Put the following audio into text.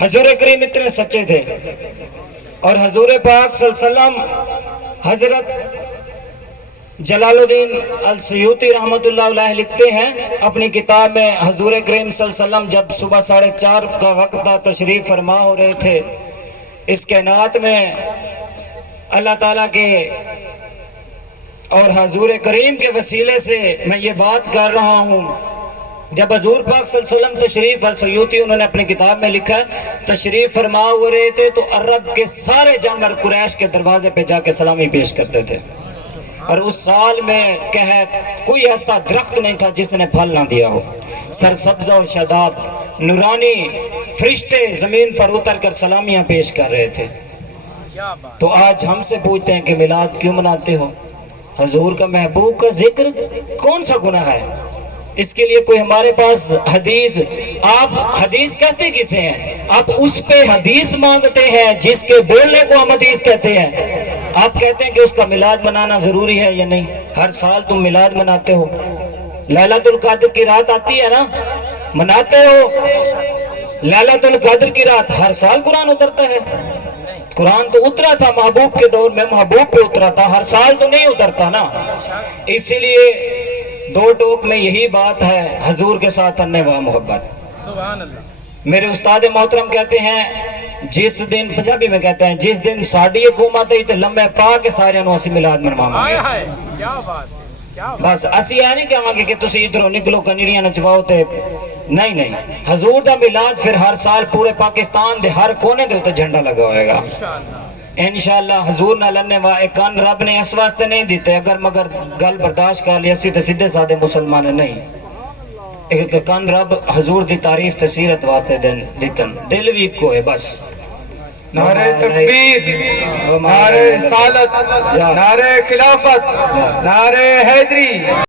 حضور کریم اتنے سچے تھے، اور حضور پاک صلی اللہ علیہ وسلم حضرت جلال الدین السیوطی رحمۃ اللہ علیہ لکھتے ہیں اپنی کتاب میں، حضور کریم صلی اللہ علیہ وسلم جب صبح 4:30 کا وقت تھا، تشریف فرما ہو رہے تھے اس کائنات میں، اللہ تعالیٰ کے اور حضور کریم کے وسیلے سے میں یہ بات کر رہا ہوں۔ جب حضور پاک صلی اللہ علیہ وسلم تشریف، السیوطی انہوں نے اپنی کتاب میں لکھا ہے، تشریف فرما ہو رہے تھے تو عرب کے سارے جانور قریش کے دروازے پہ جا کے سلامی پیش کرتے تھے، اور اس سال میں کوئی ایسا درخت نہیں تھا جس نے پھل نہ دیا ہو، سرسبز اور شاداب نورانی فرشتے زمین پر اتر کر سلامیاں پیش کر رہے تھے۔ تو آج ہم سے پوچھتے ہیں کہ میلاد کیوں مناتے ہو؟ حضور کا محبوب کا ذکر کون سا گناہ ہے؟ اس کے لیے کوئی ہمارے پاس حدیث، آپ حدیث کہتے کسے ہیں؟ آپ اس پہ حدیث مانگتے ہیں جس کے بولنے کو ہم حدیث کہتے ہیں۔ آپ کہتے ہیں کہ اس کا میلاد منانا ضروری ہے یا نہیں؟ ہر سال تم میلاد مناتے ہو، لیلۃ القدر کی رات آتی ہے نا، مناتے ہو لیلۃ القدر کی رات، ہر سال قرآن اترتا ہے۔ قرآن تو اترا تھا محبوب کے دور میں، محبوب پہ اترا تھا، ہر سال تو نہیں اترتا نا۔ اسی لیے دو ٹوک میں یہی بات ہے، حضور کے ساتھ انواع محبت۔ سبحان اللہ۔ میرے استاد محترم کہتے ہیں جس دن، پنجابی میں کہتے ہیں، جس دن ساڈی حکومت ہے تے لمے پا کے سارے نو اسی میلاد منواواں گے۔ ہائے کیا بات ہے، کیا بات۔ بس اسی یہ نہیں کہاں گے کہ تسی ادھروں نکلو کنجریاں نچواؤ تے، نہیں، حضور دا میلاد پھر ہر سال پورے پاکستان دے ہر کونے دے ہوتے جھنڈا لگا ہوئے گا انشاءاللہ۔ حضور نہ لنے واہ کان رب نے اس واسطے نہیں دیتے، اگر مگر گل برداشت کر لی اسی تے سیدھے سادے مسلمان نہیں، ایک کان رب حضور دی تعریف تے سیرت واسطے دیتن، دل بھی کو ہے بس۔ نعرہ تکبیر، نعرہ رسالت، نعرہ خلافت، نعرہ حیدری۔